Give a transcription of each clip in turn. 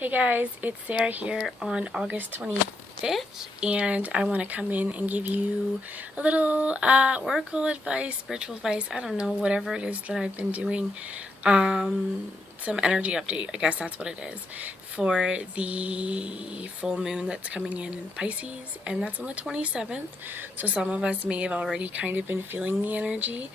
Hey guys, it's Sarah here on August 25th, and I want to come in and give you a little oracle advice, spiritual advice, I don't know, whatever it is that I've been doing, some energy update, I guess that's what it is, for the full moon that's coming in Pisces, and that's on the 27th, so some of us may have already kind of been feeling the energy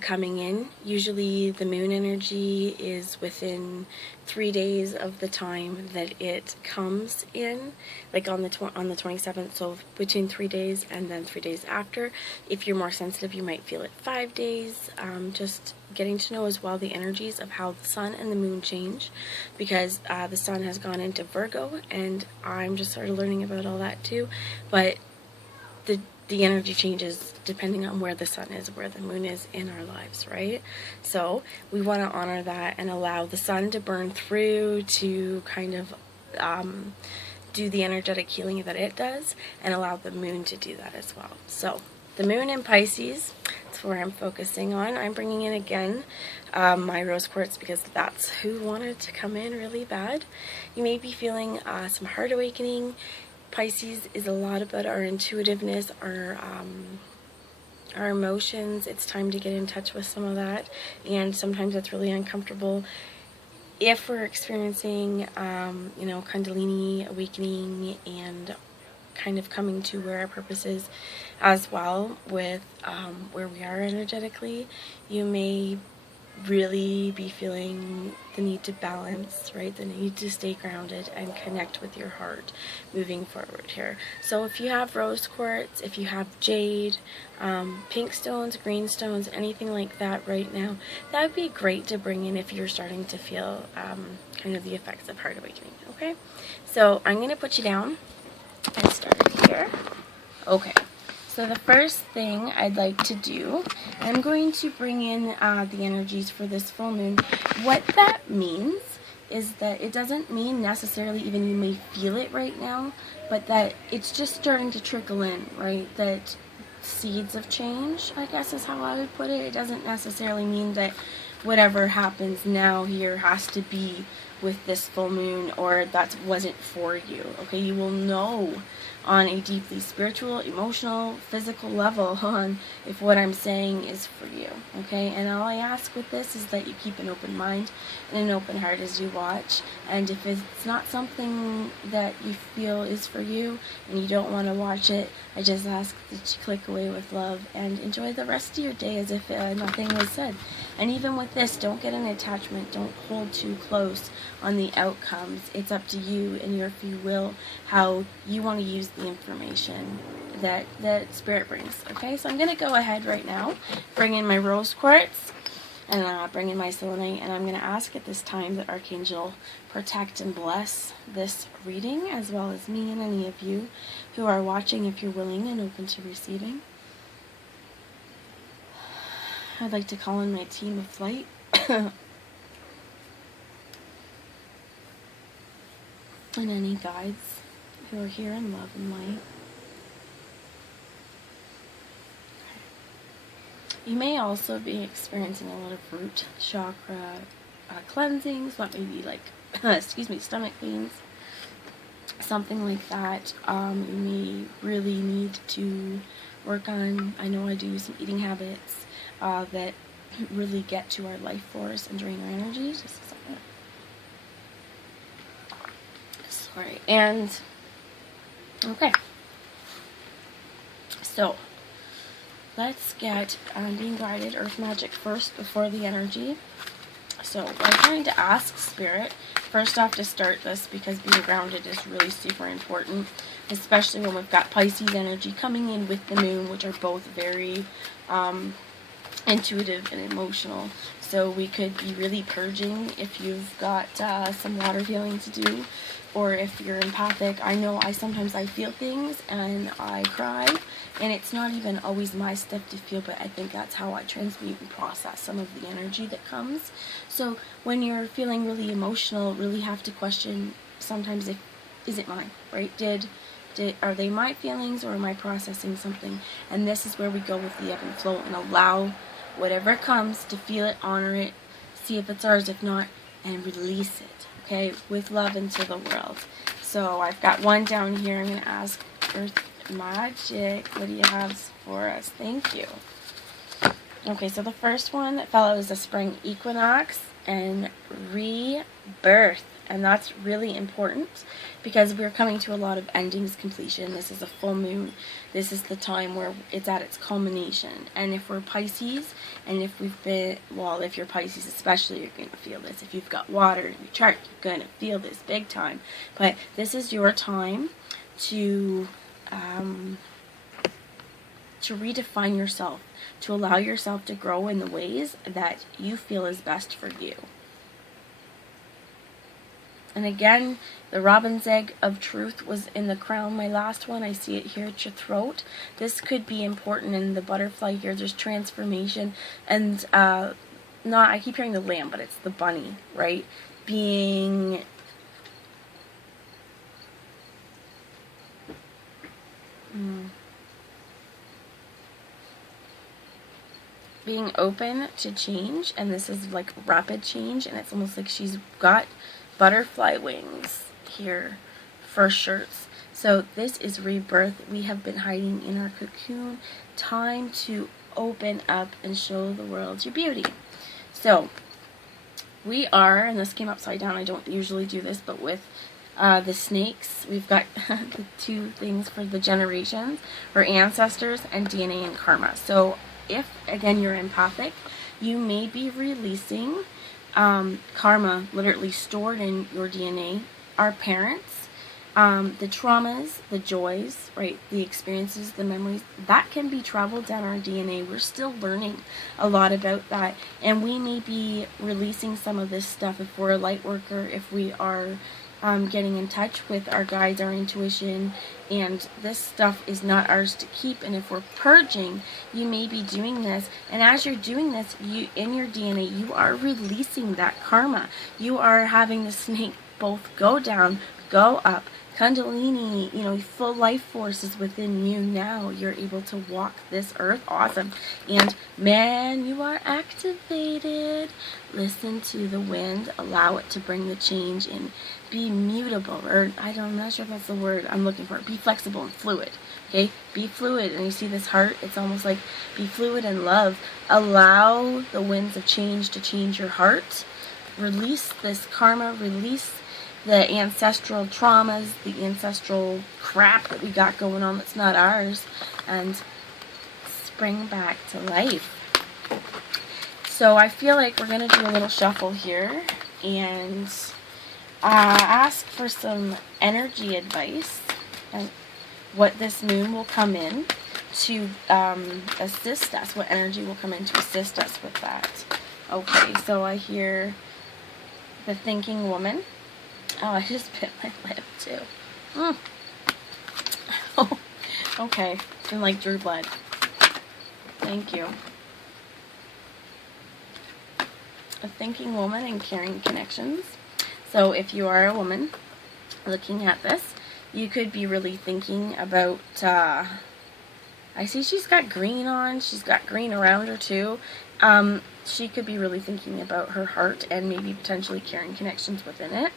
coming in. Usually the moon energy is within 3 days of the time that it comes in, like on the 27th, so between 3 days and then 3 days after. If you're more sensitive, you might feel it 5 days. Just getting to know as well the energies of how the sun and the moon change, because the sun has gone into Virgo, and I'm just sort of learning about all that too, but the energy changes depending on where the sun is, where the moon is in our lives, right? So we want to honor that and allow the sun to burn through, to kind of do the energetic healing that it does, and allow the moon to do that as well. So the moon in Pisces, that's where I'm focusing on. I'm bringing in again my rose quartz because that's who wanted to come in really bad. You may be feeling some heart awakening. Pisces is a lot about our intuitiveness, our emotions. It's time to get in touch with some of that, and sometimes it's really uncomfortable. If we're experiencing, Kundalini awakening and kind of coming to where our purpose is as well with where we are energetically, you may really be feeling the need to balance, right? The need to stay grounded and connect with your heart moving forward here. So if you have rose quartz, if you have jade, pink stones, green stones, anything like that right now, that would be great to bring in if you're starting to feel kind of the effects of heart awakening, okay? So I'm going to put you down and start here. Okay. So the first thing I'd like to do, I'm going to bring in the energies for this full moon. What that means is that it doesn't mean necessarily even you may feel it right now, but that it's just starting to trickle in, right? That seeds of change, I guess is how I would put it. It doesn't necessarily mean that whatever happens now here has to be with this full moon, or that wasn't for you, okay? You will know on a deeply spiritual, emotional, physical level on if what I'm saying is for you, okay? And all I ask with this is that you keep an open mind and an open heart as you watch, and if it's not something that you feel is for you and you don't want to watch it, I just ask that you click away with love and enjoy the rest of your day as if nothing was said. And even with this, don't get an attachment, don't hold too close on the outcomes. It's up to you and your free will how you want to use the information that Spirit brings. Okay, so I'm going to go ahead right now, bring in my rose quartz, and bring in my selenite, and I'm going to ask at this time that Archangel protect and bless this reading, as well as me and any of you who are watching if you're willing and open to receiving. I'd like to call in my team of light. And any guides who are here in love and light. You may also be experiencing a lot of root chakra cleansings, what maybe like, stomach pains, something like that. You may really need to work on. I know I do some eating habits that really get to our life force and drain our energy. Just a second. Sorry. And okay. So let's get being guided earth magic first before the energy. So I'm going to ask Spirit first off to start this, because being grounded is really super important, especially when we've got Pisces energy coming in with the moon, which are both very intuitive and emotional. So we could be really purging if you've got some water healing to do, or if you're empathic. I know sometimes I feel things and I cry, and it's not even always my stuff to feel, but I think that's how I transmute and process some of the energy that comes. So when you're feeling really emotional, really have to question sometimes if, is it mine, right? Are they my feelings, or am I processing something? And this is where we go with the ebb and flow and allow whatever comes to feel it, honor it, see if it's ours, if not, and release it, okay, with love into the world. So I've got one down here. I'm going to ask Earth Magic, what do you have for us? Thank you. Okay, so the first one that fell out is the spring equinox and rebirth. And that's really important because we're coming to a lot of endings, completion. This is a full moon. This is the time where it's at its culmination. And if we're Pisces, and if we've been, well, if you're Pisces especially, you're going to feel this. If you've got water in your chart, you're going to feel this big time. But this is your time to redefine yourself, to allow yourself to grow in the ways that you feel is best for you. And again, the robin's egg of truth was in the crown, my last one. I see it here at your throat. This could be important in the butterfly here. There's transformation. And I keep hearing the lamb, but it's the bunny, right? Being open to change, and this is like rapid change, and it's almost like she's got butterfly wings here for shirts. So this is rebirth. We have been hiding in our cocoon. Time to open up and show the world your beauty. So we are, and this came upside down, I don't usually do this, but with the snakes, we've got the two things for the generations, for ancestors, and DNA and karma. So if, again, you're empathic, you may be releasing karma literally stored in your DNA, our parents, the traumas, the joys, right, the experiences, the memories, that can be traveled down our DNA. We're still learning a lot about that, and we may be releasing some of this stuff if we're a light worker, if we are getting in touch with our guides, our intuition, and this stuff is not ours to keep. And if we're purging, you may be doing this, and as you're doing this, you in your DNA, you are releasing that karma. You are having the snake both go down, go up. Kundalini, full life force is within you now. You're able to walk this earth. Awesome. And man, you are activated. Listen to the wind. Allow it to bring the change in. Be mutable, or I'm not sure if that's the word I'm looking for. Be flexible and fluid. Okay? Be fluid. And you see this heart? It's almost like be fluid and love. Allow the winds of change to change your heart. Release this karma. Release the ancestral traumas, the ancestral crap that we got going on that's not ours, and spring back to life. So I feel like we're going to do a little shuffle here and ask for some energy advice and what this moon will come in to assist us, what energy will come in to assist us with that. Okay, so I hear the thinking woman. Oh, I just bit my lip too. Oh, okay. And like drew blood. Thank you. A thinking woman and caring connections. So if you are a woman looking at this, you could be really thinking about, I see she's got green on. She's got green around her too. She could be really thinking about her heart and maybe potentially caring connections within it.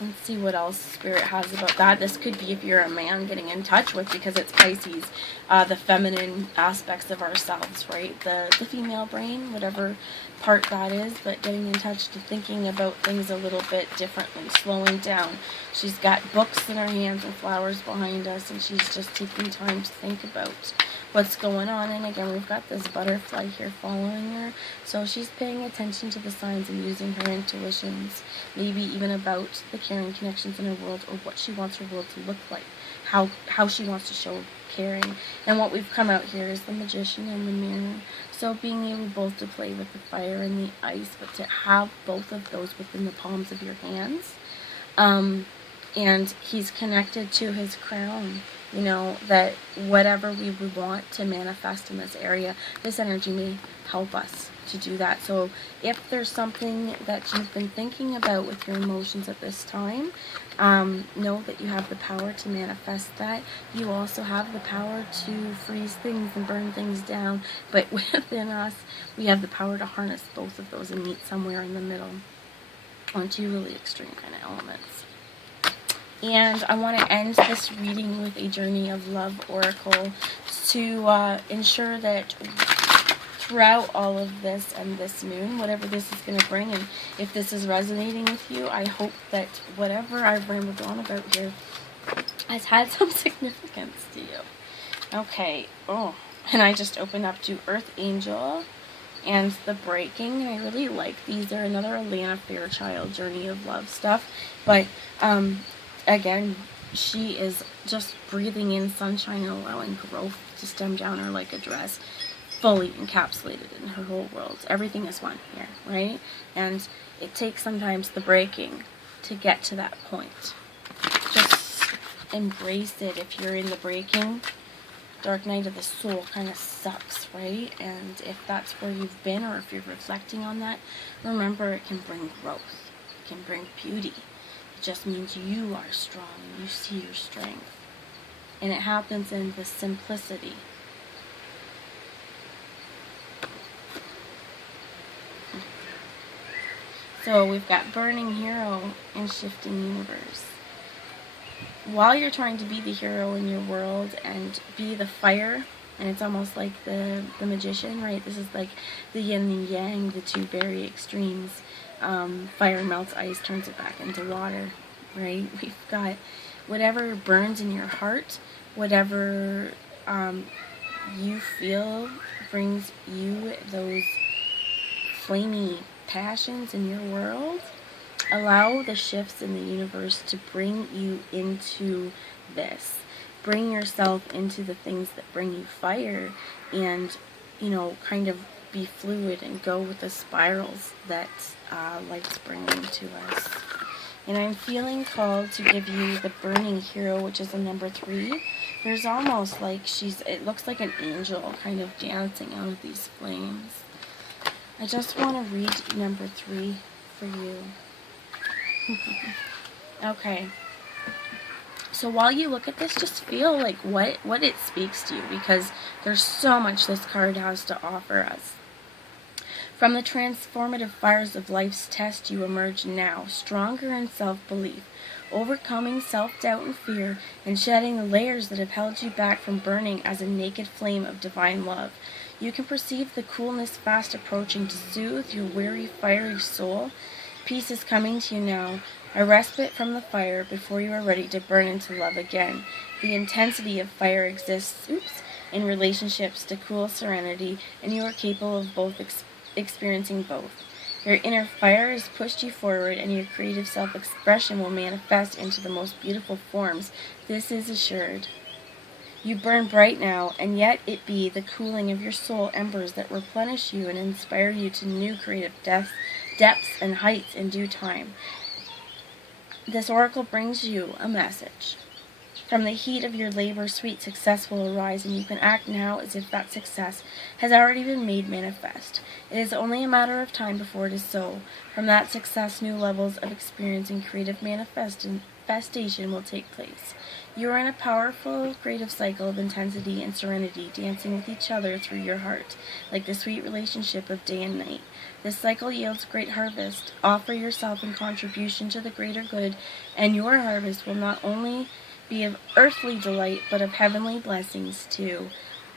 Let's see what else Spirit has about that. This could be if you're a man getting in touch with, because it's Pisces, the feminine aspects of ourselves, right? The female brain, whatever part that is, but getting in touch to thinking about things a little bit differently, slowing down. She's got books in her hands and flowers behind us, and she's just taking time to think about what's going on. And again, we've got this butterfly here following her, so she's paying attention to the signs and using her intuitions, maybe even about the caring connections in her world, or what she wants her world to look like, how she wants to show caring. And what we've come out here is the Magician and the Mirror. So being able both to play with the fire and the ice, but to have both of those within the palms of your hands. And he's connected to his crown, that whatever we would want to manifest in this area, this energy may help us to do that. So if there's something that you've been thinking about with your emotions at this time, know that you have the power to manifest that. You also have the power to freeze things and burn things down, but within us, we have the power to harness both of those and meet somewhere in the middle. on two really extreme kind of elements. And I want to end this reading with a Journey of Love oracle to ensure that throughout all of this and this moon, whatever this is going to bring, and if this is resonating with you, I hope that whatever I've rambled on about here has had some significance to you. Okay, and I just opened up to Earth Angel and the Breaking, and I really like these. They're another Alana Fairchild Journey of Love stuff, but again, she is just breathing in sunshine and allowing growth to stem down her like a dress, fully encapsulated in her whole world. Everything is one here, right? And it takes sometimes the breaking to get to that point. Just embrace it. If you're in the breaking, dark night of the soul kind of sucks, right? And if that's where you've been, or if you're reflecting on that, remember it can bring growth. It can bring beauty. It just means you are strong and you see your strength. And it happens in the simplicity. So we've got Burning Hero and Shifting Universe. While you're trying to be the hero in your world and be the fire, and it's almost like the magician, right? This is like the yin and yang, the two very extremes. Fire melts ice, turns it back into water, right? We've got whatever burns in your heart, whatever you feel brings you those flamey passions in your world. Allow the shifts in the universe to bring you into this. Bring yourself into the things that bring you fire, and, you know, kind of be fluid and go with the spirals that life's bringing to us. And I'm feeling called to give you the Burning Hero, which is a number 3. There's almost like it looks like an angel kind of dancing out of these flames. I just want to read number 3 for you. Okay. So while you look at this, just feel like what it speaks to you, because there's so much this card has to offer us. From the transformative fires of life's test, you emerge now, stronger in self-belief, overcoming self-doubt and fear, and shedding the layers that have held you back from burning as a naked flame of divine love. You can perceive the coolness fast approaching to soothe your weary, fiery soul. Peace is coming to you now, a respite from the fire before you are ready to burn into love again. The intensity of fire exists, in relationships to cool serenity, and you are capable of experiencing both. Your inner fire has pushed you forward, and your creative self-expression will manifest into the most beautiful forms. This is assured. You burn bright now, and yet it be the cooling of your soul embers that replenish you and inspire you to new creative depths and heights in due time. This oracle brings you a message. From the heat of your labor, sweet success will arise, and you can act now as if that success has already been made manifest. It is only a matter of time before it is so. From that success, new levels of experience and creative manifestation will take place. You are in a powerful, creative cycle of intensity and serenity, dancing with each other through your heart, like the sweet relationship of day and night. This cycle yields great harvest. Offer yourself in contribution to the greater good, and your harvest will not only be of earthly delight, but of heavenly blessings too.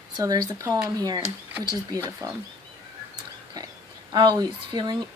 So there's a poem here, which is beautiful. Okay. Always feeling